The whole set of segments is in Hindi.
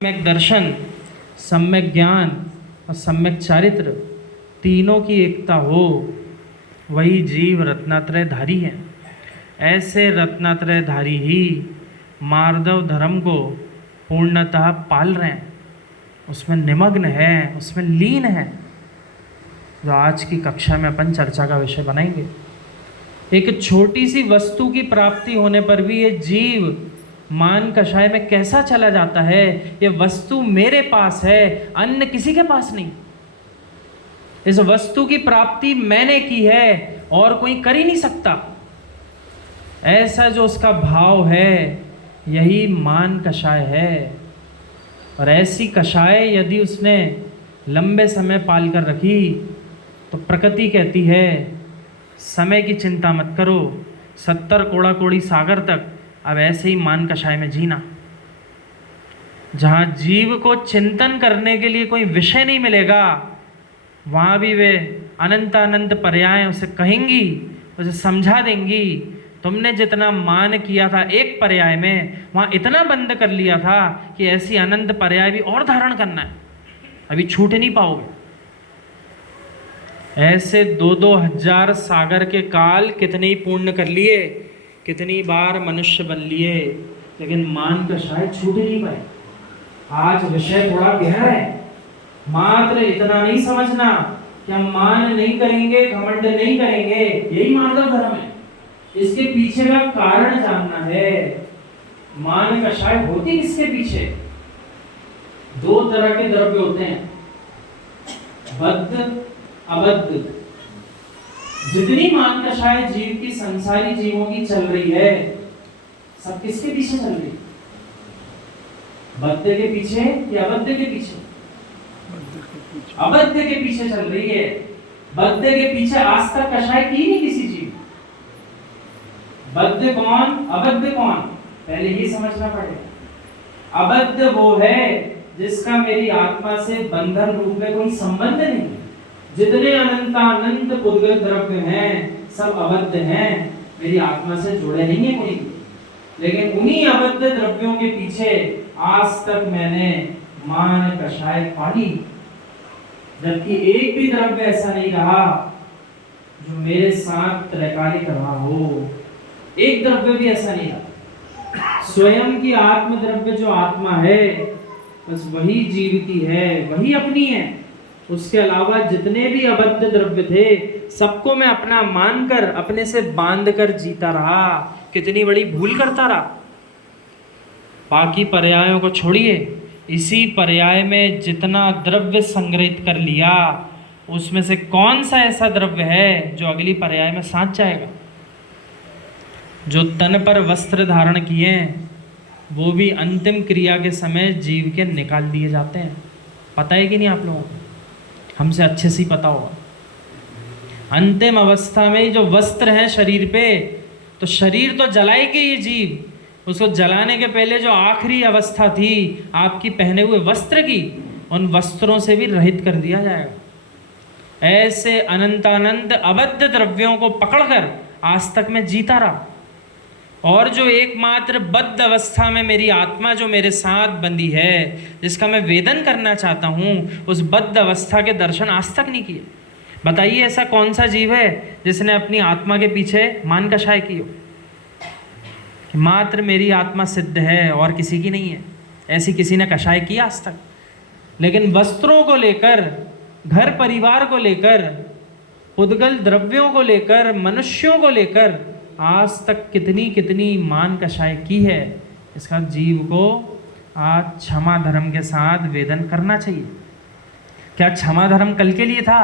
सम्यक दर्शन, सम्यक ज्ञान और सम्यक चारित्र तीनों की एकता हो, वही जीव रत्नात्रय धारी है। ऐसे रत्नात्रय धारी ही मार्दव धर्म को पूर्णतः पाल रहे हैं, उसमें निमग्न है, उसमें लीन है, जो आज की कक्षा में अपन चर्चा का विषय बनाएंगे। एक छोटी सी वस्तु की प्राप्ति होने पर भी ये जीव मान कषाय में कैसा चला जाता है। ये वस्तु मेरे पास है, अन्य किसी के पास नहीं। इस वस्तु की प्राप्ति मैंने की है और कोई कर ही नहीं सकता। ऐसा जो उसका भाव है, यही मान कषाय है। और ऐसी कषाय यदि उसने लंबे समय पाल कर रखी तो प्रकृति कहती है समय की चिंता मत करो, 70 कोड़ा कोड़ी सागर तक अब ऐसे ही मान कषाय में जीना। जहाँ जीव को चिंतन करने के लिए कोई विषय नहीं मिलेगा, वहाँ भी वे अनंत अनंत पर्याय उसे कहेंगी, उसे समझा देंगी। तुमने जितना मान किया था एक पर्याय में, वहाँ इतना बंद कर लिया था कि ऐसी अनंत पर्याय भी और धारण करना है, अभी छूट नहीं पाओगे। ऐसे 2-2 हजार सागर के काल कितने ही पूर्ण कर लिए, कितनी बार मनुष्य बन लिए, लेकिन मान कषाय छूट नहीं पाए। आज विषय थोड़ा गहरा है, मात्र इतना नहीं समझना कि हम मान नहीं करेंगे, घमंड नहीं करेंगे, यही मानव धर्म है। इसके पीछे का कारण जानना है। मान कषाय होती किसके पीछे? 2 तरह के द्रव्य होते हैं, बद्ध अबद्ध। जितनी मान कषाय जीव की, संसारी जीवों की चल रही है, सब किसके पीछे चल रही है? बद्ध के पीछे या अबद्ध के पीछे? अबद्ध के पीछे चल रही है। बद्ध के पीछे आज तक कषाय की नहीं किसी जीव। बद्ध कौन, अबद्ध कौन, पहले ही समझना पड़ेगा। अबद्ध वो है जिसका मेरी आत्मा से बंधन रूप में कोई संबंध नहीं। जितने अनंत पुद्गल द्रव्य हैं सब अबद्ध हैं, मेरी आत्मा से जुड़े नहीं है कोई। लेकिन उन्हीं अबद्ध द्रव्यों के पीछे आज तक मैंने मान कषाय पाली, जबकि एक भी द्रव्य ऐसा नहीं रहा जो मेरे साथ त्रैकालिक रहा हो। एक द्रव्य भी ऐसा नहीं रहा। स्वयं की आत्म द्रव्य जो आत्मा है, बस वही जीव की है, वही अपनी है। उसके अलावा जितने भी अबद्ध द्रव्य थे, सबको मैं अपना मानकर, अपने से बांध कर जीता रहा। कितनी बड़ी भूल करता रहा। बाकी पर्यायों को छोड़िए, इसी पर्याय में जितना द्रव्य संग्रहित कर लिया, उसमें से कौन सा ऐसा द्रव्य है जो अगली पर्याय में साथ जाएगा? जो तन पर वस्त्र धारण किए, वो भी अंतिम क्रिया के समय जीव के निकाल दिए जाते हैं। पता है कि नहीं आप लोगों को? हमसे अच्छे से ही पता होगा। अंतिम अवस्था में जो वस्त्र हैं शरीर पे, तो शरीर तो जलाएगी ये जीव। उसको जलाने के पहले जो आखिरी अवस्था थी आपकी पहने हुए वस्त्र की, उन वस्त्रों से भी रहित कर दिया जाएगा। ऐसे अनंत अबद्ध द्रव्यों को पकड़कर आज तक मैं जीता रहा। और जो एकमात्र बद्ध अवस्था में मेरी आत्मा जो मेरे साथ बंधी है, जिसका मैं वेदन करना चाहता हूँ, उस बद्ध अवस्था के दर्शन आज तक नहीं किए। बताइए ऐसा कौन सा जीव है जिसने अपनी आत्मा के पीछे मान कषाय की हो कि मात्र मेरी आत्मा सिद्ध है और किसी की नहीं है? ऐसी किसी ने कषाय की आज तक? लेकिन वस्त्रों को लेकर, घर परिवार को लेकर, पुद्गल द्रव्यों को लेकर, मनुष्यों को लेकर आज तक कितनी कितनी मान कषाय की है। इसका जीव को आज क्षमा धर्म के साथ वेदन करना चाहिए। क्या क्षमा धर्म कल के लिए था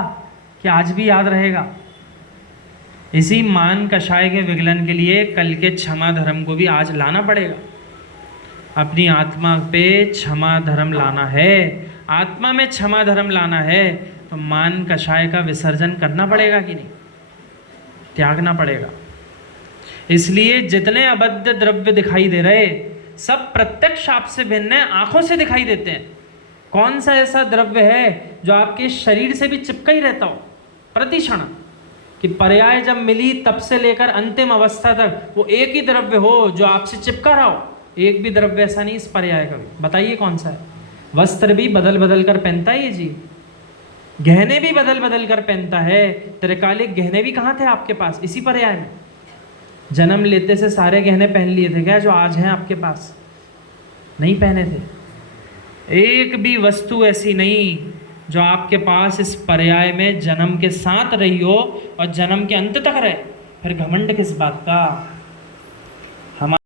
कि आज भी याद रहेगा? इसी मान कषाय के विगलन के लिए कल के क्षमा धर्म को भी आज लाना पड़ेगा। अपनी आत्मा पे क्षमा धर्म लाना है। आत्मा में क्षमा धर्म लाना है तो मान कषाय का विसर्जन करना पड़ेगा कि नहीं? त्यागना पड़ेगा। इसलिए जितने अबद्ध द्रव्य दिखाई दे रहे, सब प्रत्यक्ष आपसे भिन्न है, आंखों से दिखाई देते हैं। कौन सा ऐसा द्रव्य है जो आपके शरीर से भी चिपका ही रहता हो प्रति क्षण, कि पर्याय जब मिली तब से लेकर अंतिम अवस्था तक वो एक ही द्रव्य हो जो आपसे चिपका रहा हो? एक भी द्रव्य ऐसा नहीं इस पर्याय का भी। बताइए कौन सा है? वस्त्र भी बदल बदल कर पहनता है ये जीव, गहने भी बदल बदल कर पहनता है। त्रिकालिक गहने भी कहाँ थे आपके पास? इसी पर्याय में। जन्म लेते से सारे गहने पहन लिए थे क्या जो आज हैं आपके पास? नहीं पहने थे। एक भी वस्तु ऐसी नहीं जो आपके पास इस पर्याय में जन्म के साथ रही हो और जन्म के अंत तक रहे। फिर घमंड किस बात का?